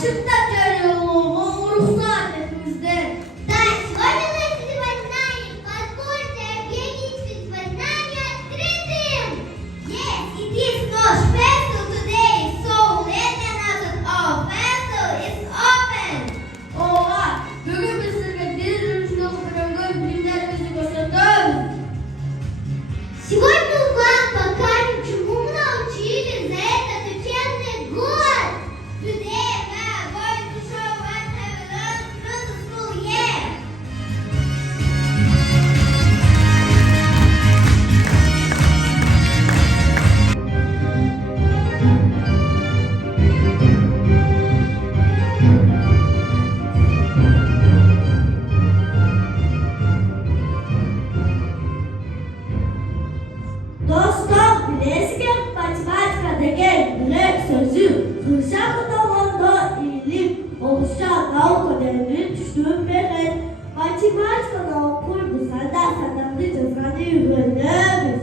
Açıkta görüyorum ruhsat etimizde. Да, сегодня мы знаем, позвольте объявить признание открытым. Yes, it is not special today, so let me announce our vessel is open. Oha! Bugün biz sizlerle deniz ürünçlü okuduğumuz bilimlerimizi gösterdim. Сегодня вам покажем, чему мы научились за этот учебный год. Today we are going to show what we learned through the school year. Dostlar, bilesizki matematika деген білек сөзі қылша қыталғанда иіліп, олыша наука дәмін түшініп берген. Математиканы оқырды, санда-сандақты жазғаны үйренеміз.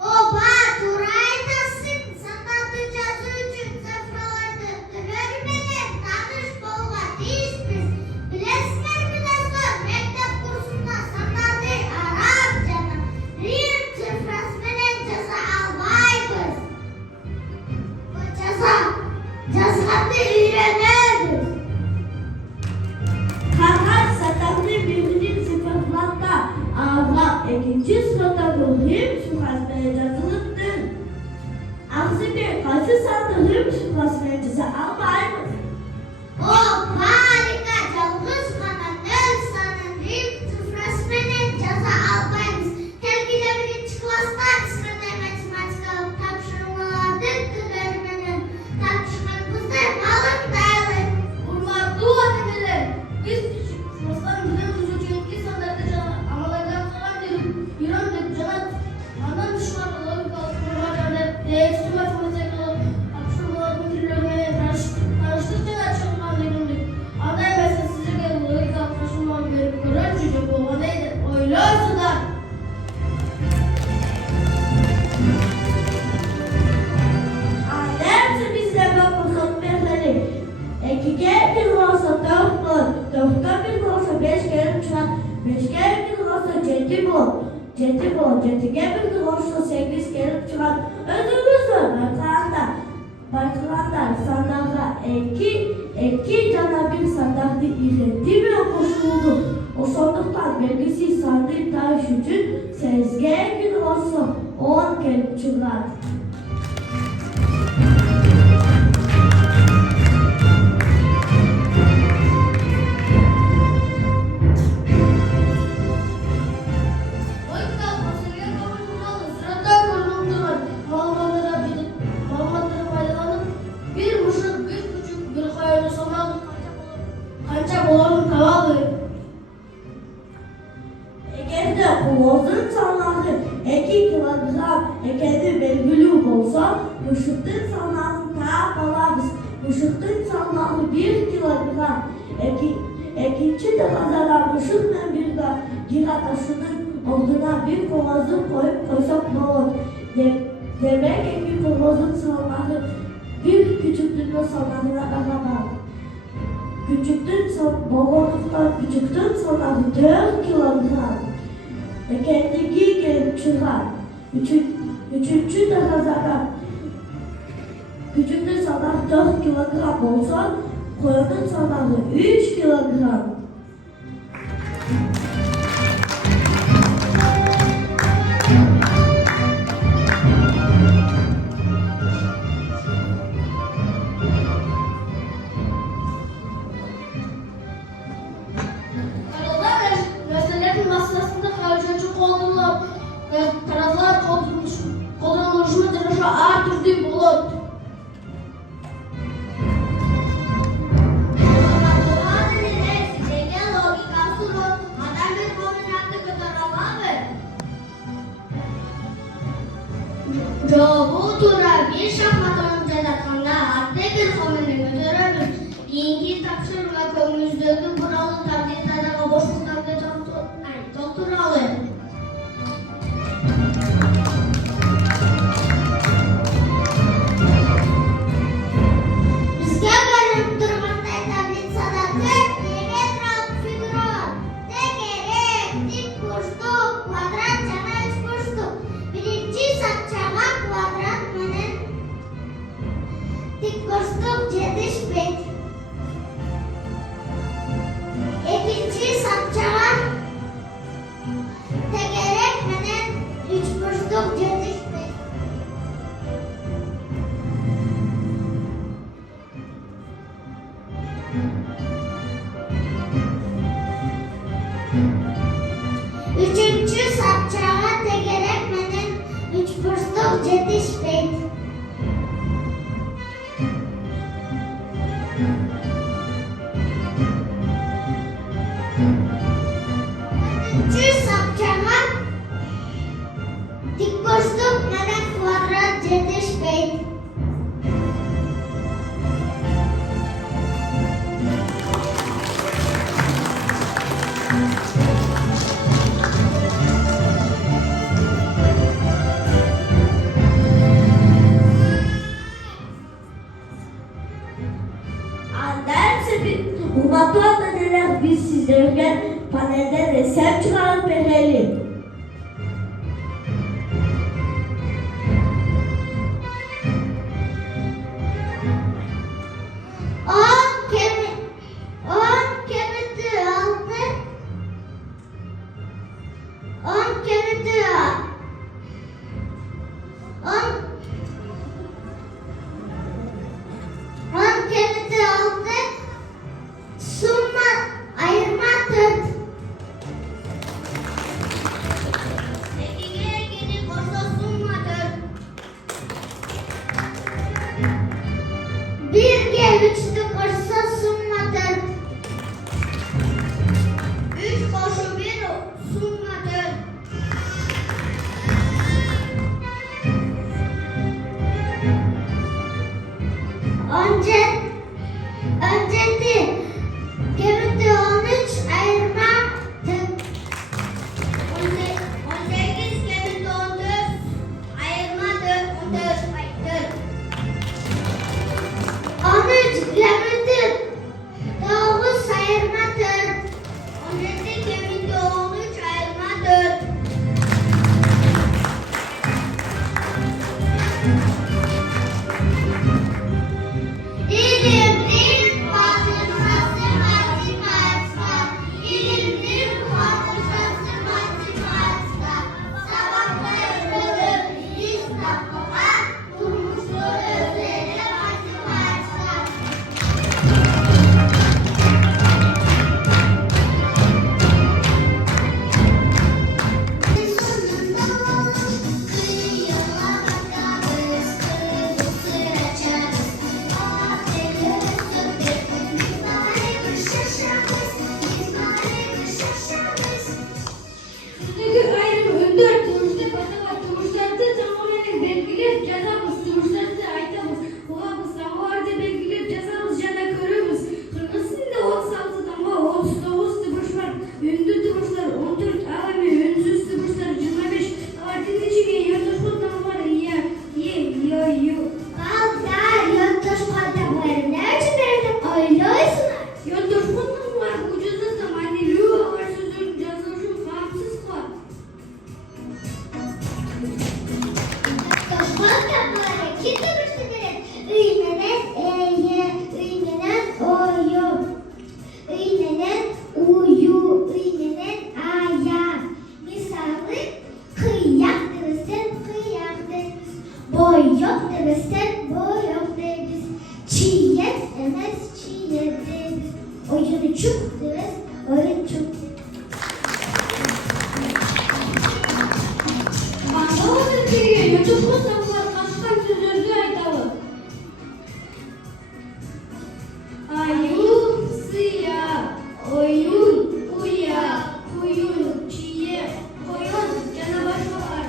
Oba, тура айтасың. Санауды жазу үшін цифрларды түрлерімен таныш болуға тиіспіз. Білесіздер ме, достар, мектеп курсында санауды араб жана рим цифрасымен жаза албайбыз. Жазғанды үйренеміз. Қағаз сатақны бірinin sıfırlanda ağlap, ikinci sırada hım şurasına yazılıptı. Aksi bir kaçı sandı hım şurasına yazı almaymış. О, harika! Жалғыз ғана нөл санын рим цифрасымен жаза албаймыз. Келгіле бірінші класста кішкентай математикалық тапсырмаларды түрлерімен тапсырғанымызды мағындайлы. Hurmatlı öğrenciler, biz küçük sınıftan bilim düzücülükli sanatlı amalardan kalan öğrendik. Canat, andan dışarı logikalı kurmalarla değişti matematikalı tapsırmaların türlerine karıştıkça da çıkan öğrendik. Anday mesela size göre logikalı tapsırmaları verip gören çocuk olma neydi? Oylarsalar. Annemse bizle bakın merhali. İkiye bir olsa dört bul, dörtte bir olsa beş kere çıkar, beş kere bir olsa yedi bul, yediye bir olsa sekiz kere çıkar. Özümüzün Barkılanlar sandağa iki cana bir sandaqdı iğretti mi koşuldu. O sonduktan belgisi sandığı taş için sezge gün olsa 10 kere çıkar. Logikalı fasulye kabul kuralı sıradan kurulumdur. Malumları faydalanıp bir muşuk, bir küçük, bir hayırlı somal kanca boğulun kavalı. Eğerde kulozun sanatı 2 kilogram ekeni belgülü olsa muşuktun sanatı daha kalabız. Muşuktun sanatı 1 kilogram ekinci de kazaran muşukla bir gira taşının olduğuna bir kovazı koyup koysak ne olur? Demek ki kovazın sanatı bir küçüktün sanatına daha bağlı. Boğuluktan küçüktün sanatı 4 kilogram. Kendiki gelip çıkar. Üçüncü de kazaran küçüktün sanatı 4 kilogram olsa koyanın sanatı 3 kilogram. Karalar meselenin masasında karşıcı kolunlar ve karalar kodlanışını dırışı artırdığı bulut. Hadi yetişmeyin. Dördüncü sapçama dik boşluk neden kvadrat yetişmeyin. Derse bir umatlarla neler biz sizlerken panelde resim çıkarıp verelim. On kemikli altı. On kemikli on kemikli altı. Summa ayırma dört. Sekize gidip boşa summa dört. Bir G üçlü boşa summa dört. Üç koşu bir summa dört. Önceti kemikli 13 ayırma dört. 18 kemikli 14 ayırma 4. 13 kemikli 9 ayırma 4. 17 kemikli 13 ayırma 4. İlimdir patırması matematika. İlimdir patırması matematika. Sabahta yürüdüm İstanbul'a. Durmuştur özleri matematika. Sonunda kıyıya bakarız, kırmızı açarız. Buradaki ayrım önder, tımışta basamak, tımışlarda tamamen belgiler, cezamız, tımışlarda aytamız, huabız, tamavarda belgiler, cezamız, cana körümüz. Kırmızında 36 tama, 39 tımış var, ündü tımışlar, 14 avami, ünsüz tımışlar, 25, avardın içine yırtışlı tamavar, yo. Kalkar, yurttaşlarda bu ev ne için verildim? Öyleysin. Yırtışlı tamavar, ucuzda tamani, lüva var sözün, cezlaşın, famsız var. Yurttaşlarda böyle kim demiştidir? Üynenen eye, üynenen oyu. Üynenen uyu, üynenen aya. Misali kıyak demişsen kıyak deriz. Boy yok demişsen boy yok deriz. Çiğet demez çiğet deriz. Oyunu çuk deriz, oyun çuk deriz. Anlamadım ki, yırtışlı tamavar, kaçtan sözlü aytamız. Ayun, siyah, oyun, uya, kuyun, çiğe, koyun, canavar var.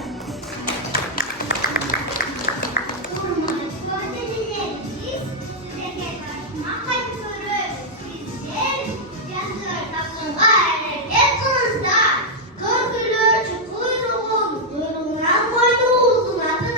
Kuyruğundan boynu uzun, atın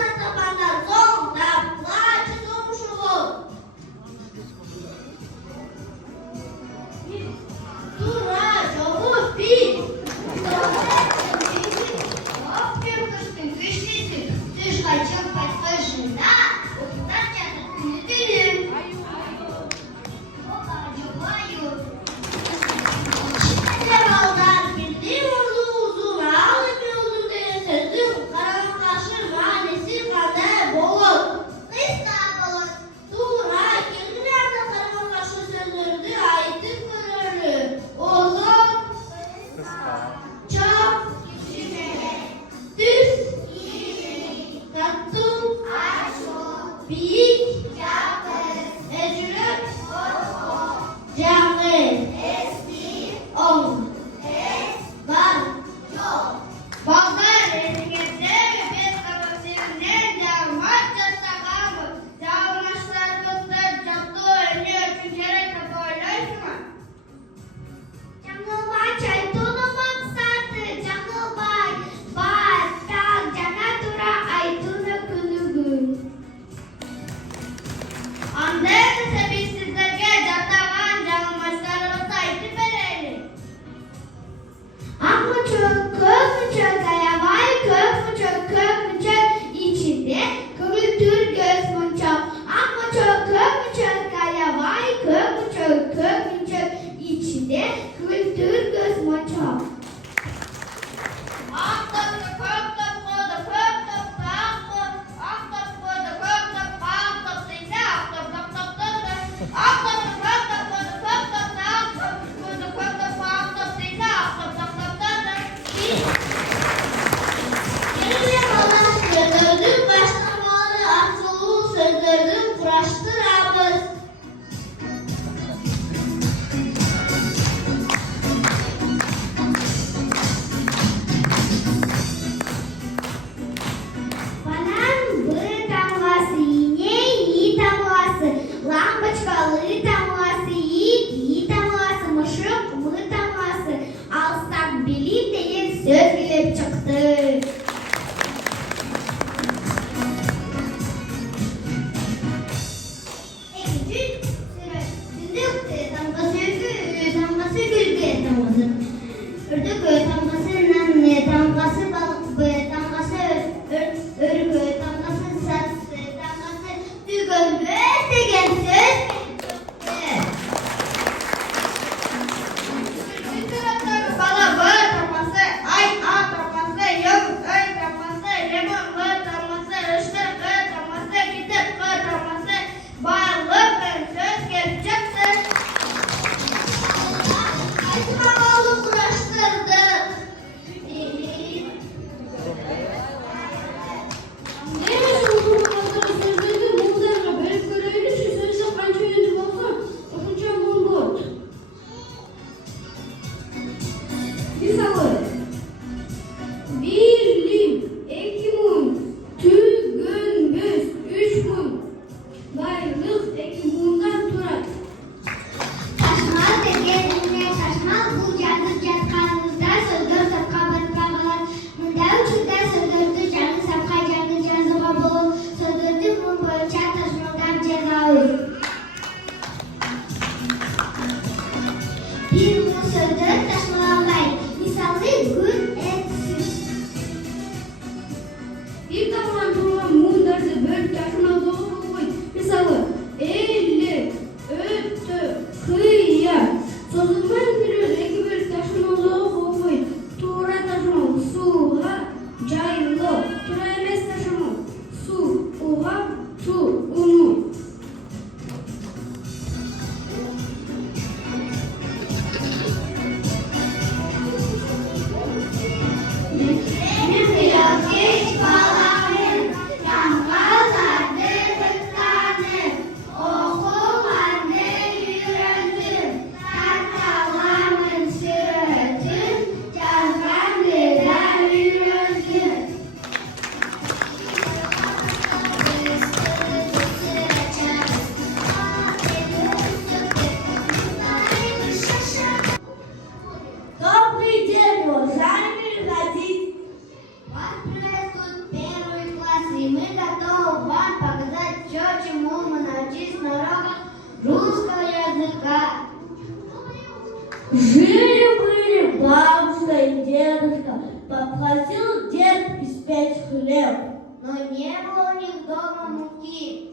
Жили-были бабушка и дедушка, попросил дед испечь хлеб. Но не было у них дома муки.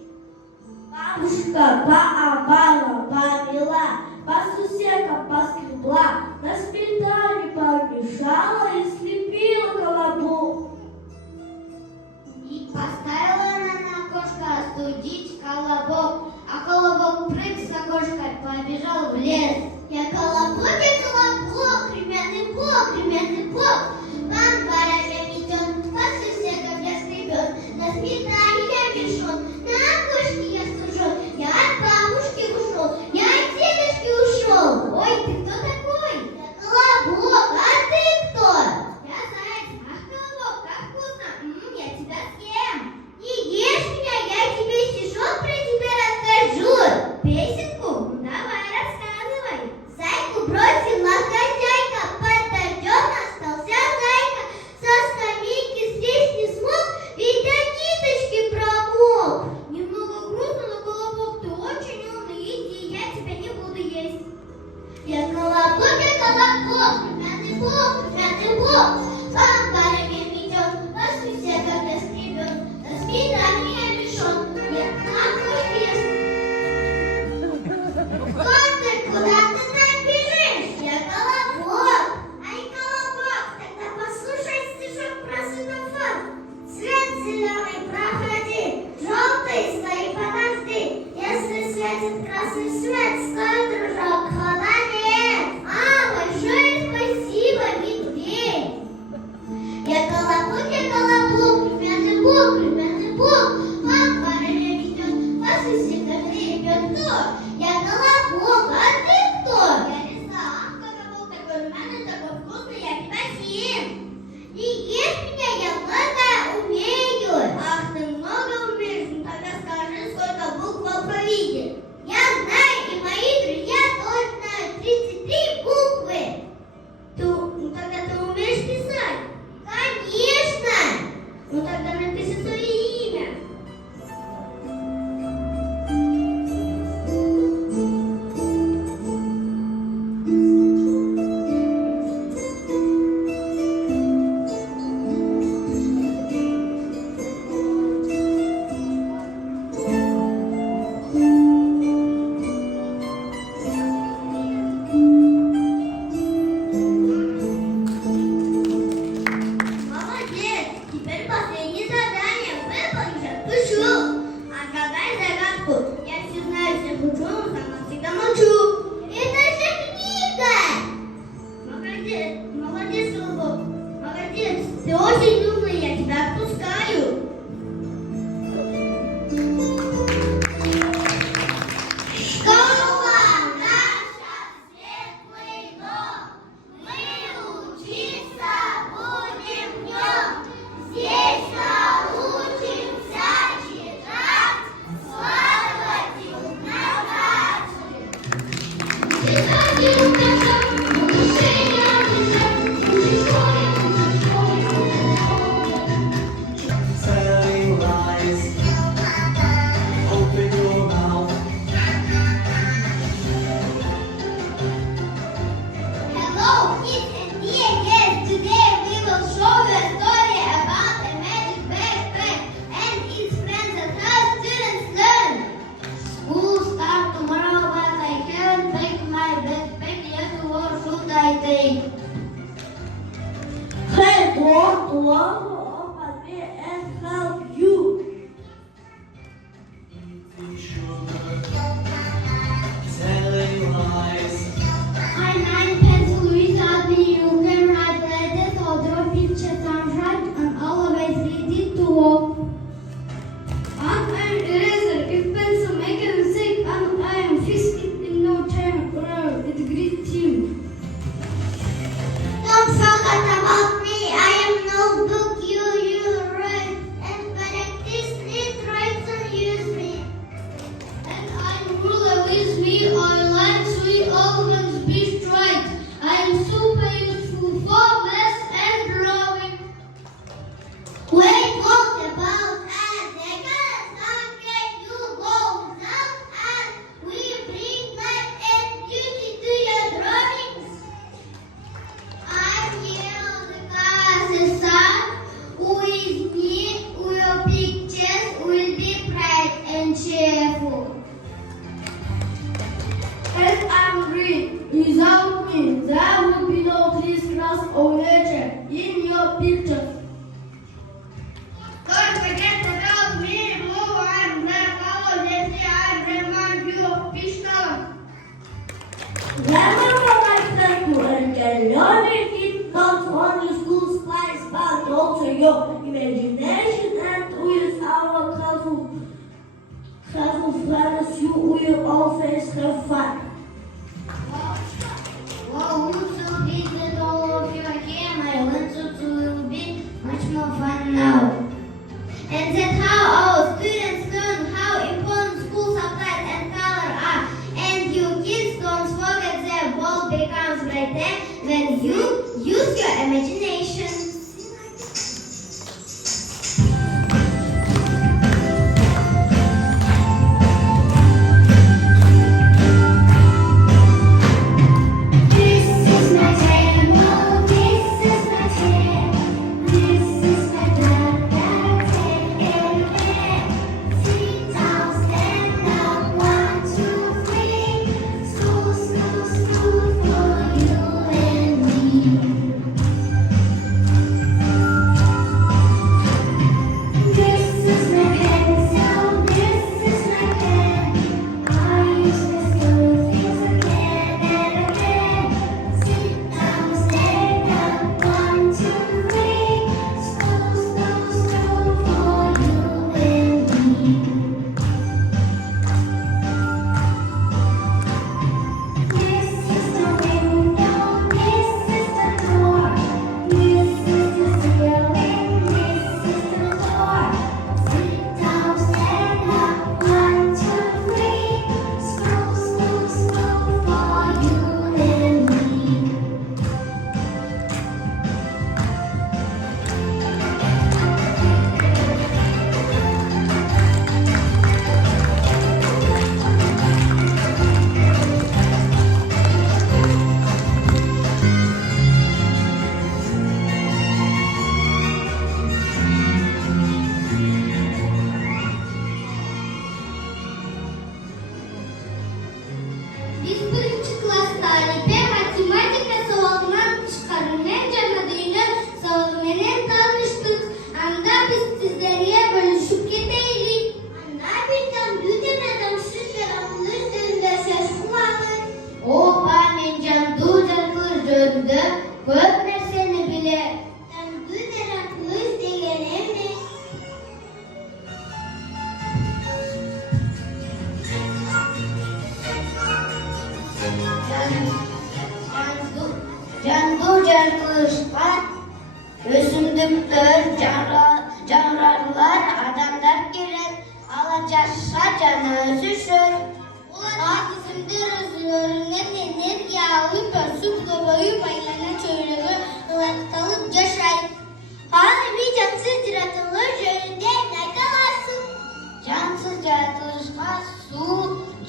Бабушка пообала, помела, по суседкам поскребла, на сметане помешала и слепила колобок. И поставила она на окошко остудить колобок, а колобок прыг с окошка побежал в лес. Я колобок, кремянный бог, вам барабя метет, по суседкам я скребет, на сметане я мешон, на окошке я сужен, я от бабушки ушел, я от дедушки ушел. Ой, ты кто такой? Я колобок, а ты кто? Я заяц, ах, колобок, как вкусно, я тебя съем. Не ешь меня, я тебе стишок про тебя расскажу. Песенку? Давай, рассказывай. Зайку бросила хозяйка, под дождем остался зайка. Со скамейки слезть не смог, ведь до ниточки промок. Немного грустно, но колобок, ты очень умный, иди, я тебя не буду есть. Я колобок, румяный бог, вам барами метет, вас суседка не скребет, на сметане я мешон, нет, на окошке я куда ты так бежишь? Я колобок. Ай, колобок, тогда послушай стишок про светофор. Свет зеленый, проходи, желтый, стой, подожди. Если светит красный свет, стой, дружок, хода нет. Большое спасибо, медведь. Я колобок, румяный бог, вам барыня ведет, вас суседка гребет. Кто? Я колобок, а ты кто? Я лиса, колобок такой румяный, такой вкусный, я тебя съем. Не ешь меня, я много умею. Ах, ты много умеешь, ну тогда скажи, сколько букв в алфавите. Я знаю, и мои друзья тоже знают. Without me, there would be no trees, grass, or nature in your pictures. Don't forget about me, blue and black colors. Yesterday I remind you of fish color. Remember, my friend, to enjoy learning it not only school supplies but also your imagination, and with our colorful friends you will always have fun. Wow, so big that all of you are here. My lessons will be much more fun now. And that's how our students learn how important school supplies and color are. And you kids don't forget that world becomes brighter when you use your imagination. This is my table, this is my chair, this is my blanket, take it. Sit down, stand up, 1, 2, 3. School, school, school for you and me. This is my pencil, this is my pen. I use this to things again and again. Sit down, stand up, 1, 2, 3. School, school, school for you and me. This is the window, this is the door. This is the ceiling, this is the floor. Sit down, stand up, 1, 2, 3. School, school, school for you and me. Biz birinci klas tarifi matematika sorularından çıkarılınca adıyla savunmanın tanıştık. Anda biz sizlerle bölüşüp gidelim. Anda birden bütün adam sizlerin üstünde ses kullanır. O parmencan duydan kız döndü. Görmeseni bile. Sen duydan kız degene mi? Candu kılıçlar, gözümdüktür canlarlar, adamlar girer, alacaksa canı özüşür. Ulan gözümdür özüründen enerji alıp, su dolayıp, aylana çöylüğü, ılatkalıp yaşayıp. Hani bir cansız yaratılır, jölünde ne kalarsın? Cansız yaratılışka su,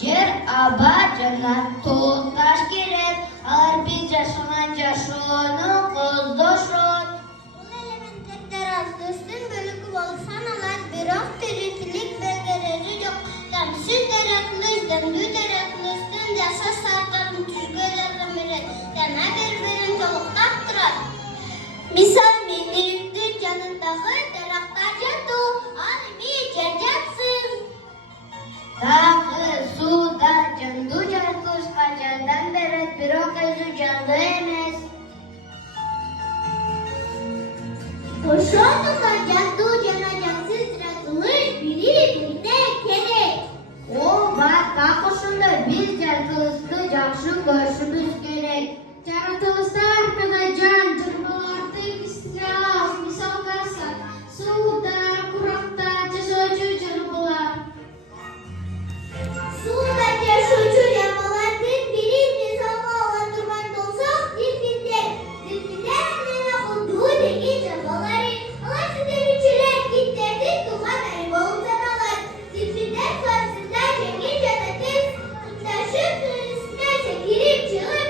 cer, aba, cennet, toz, taş girer. Alır biz yaşamanca şunu kızdoşur. Bu elementler arasında bölükü olsan alar bir of teritilik belgeleri yok. Temsil dereklisden, dü dereklisden yaşa şartların tüzgelerin biri. Dene birbirin çoluktan durar. Misal benim dükkanındaki derektar candu, alemi cercansın. Dağı suda candu cankuş kacandan beret bir o kızı candu emez. Boşanmadan candu canacansız yaratılır biri birine gerek. O bak kakuşunda biz cankuş jakşı görüşümüz gerek. Yaratılışlar arkada can, cırmalardı istiraz, misal karsak, suda, kurakta, cesöcü cırmalar. Suda yaşucu yapıların biri nizamı alandırmak olsa dilbinden. Dilbinden annene olduğu deki yapıları. Alaşı deviçiler gitlerdi tuhan ayıbağından alar. Dilbinden sarsızlar çekir canates. Taşı sürüsüne çekirip çığır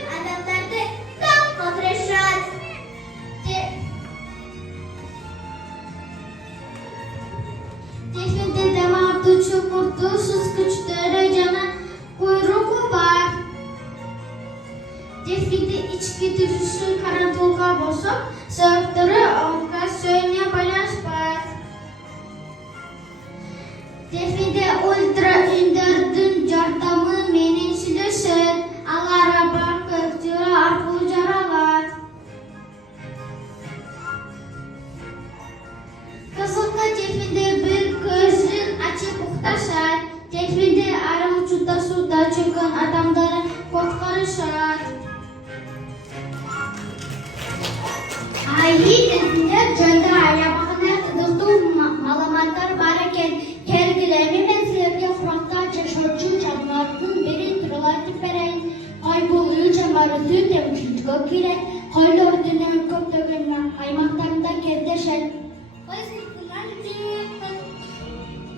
kitiririşi karantığa basıp, sebepleri avukta söylemeye paylaşmaz. Tefide ultra indirdim jardamı menin silişin, alara bak köktürü arkuğu jaralat. Kızılda tefide bir gözün açıp uqtaşar, tefide arı uçuda suda çökün adamların korkarışar. Ayı tefide jönde arabağına kıdıqtı malamatlar barıken, kergilerini benzelerge Fırat'ta yaşarcı canlarının biri tırılatıp vereyin, kayboluyor cemaratı temsilcik giren, hayli ordinen köptögünler, aymaklarında kerdeşen.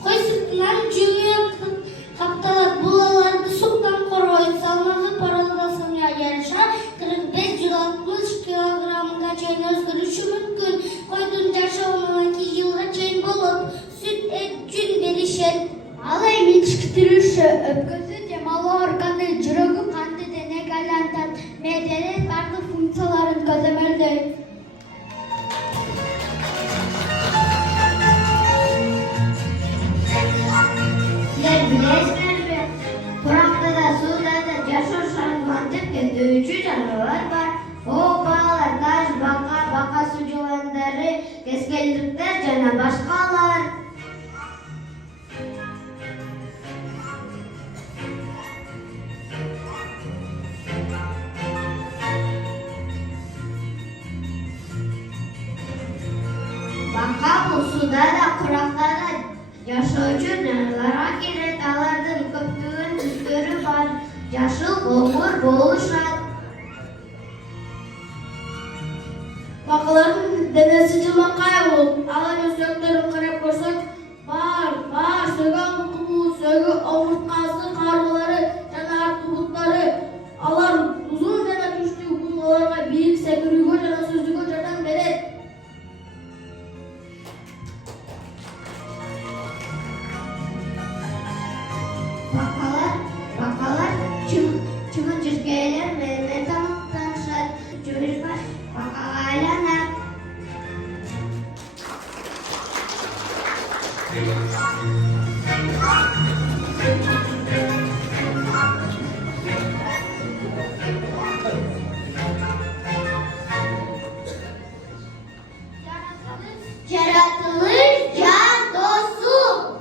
Koy sırtından cüyüktün, haftalar bulalardı soktan koroyun, salmağı paralarasın ya yarışar, 45-60 kilogramga çeyin özgürüşü mümkün, koydun yaşamanaki yılga çeyin bulup, süt et cün verişen. Alay minçkitirişi, öpközü cemalı organı, cürögü kandı denek alantan, medeniyet farklı funksiyaların közemeldi. Sizler bilesiniz mi? Kurakta da suda da cesur mantık dövücü canavar var. O bağlar, taş, baka sucuğunları, keskelikler cana başkalar. Baka bu suda da kurakta da yaşayıcı canalara girer, dağlardan köpüğün üstleri var, yaşıl bulgur boğuşar. Bakaların denesi cılma kaybolup, alan üstöklerin kırıp koşsak, bağır, sögen kubu, sögü omurtkası, kargıları, canar kubutları, alar uzun cana düştüğü bungalarına büyük sekürügü cana sözlügü canan verir. Bakalar, çımın çizgiler ve tam tanışlar, cümleş baş, bakalaylanar. Yaratılış can dostu.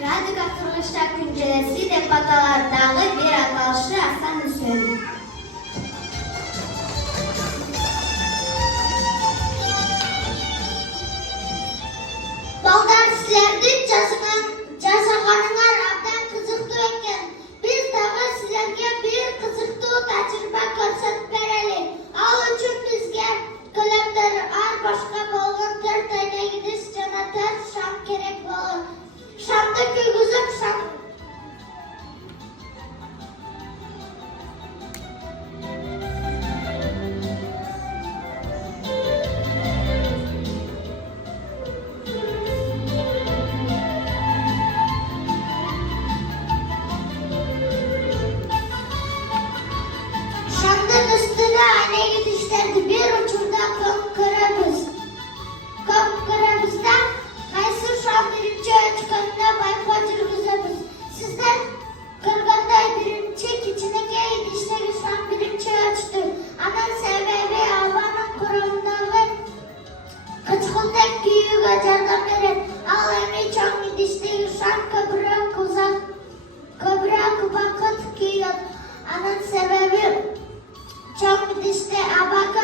Radyo Katılışta Güncelesi de Patalar'dağı bir atalışı Hasan Hüseyin. Balдар sizlerdi casağanına Rab'dan kızıktı eken. Biz dağı sizlerge bir kızıktı tacırba korsat bereli. Al üçün bizge kölekleri ar başka bolğun tır tayna gidiş cana tır şam kerek bolğun. Şamda köygüzüp şam. Şam'dan üstüne aynı gidişlerdi bir uçurda Kapkırabız. Kapkırabız'da Kaysır Şam birinci çıkanına bayfacır güzeliz. Sizler kırganda birinci içine geldi işte Şam birinci açtı. Anan sebebi Alban'ın kuramındağı kıçkıldak büyük acardan veren alemi çok gidişte Şam kıbrak vakit giyiyor. Anan sebebi çok gidişte abaka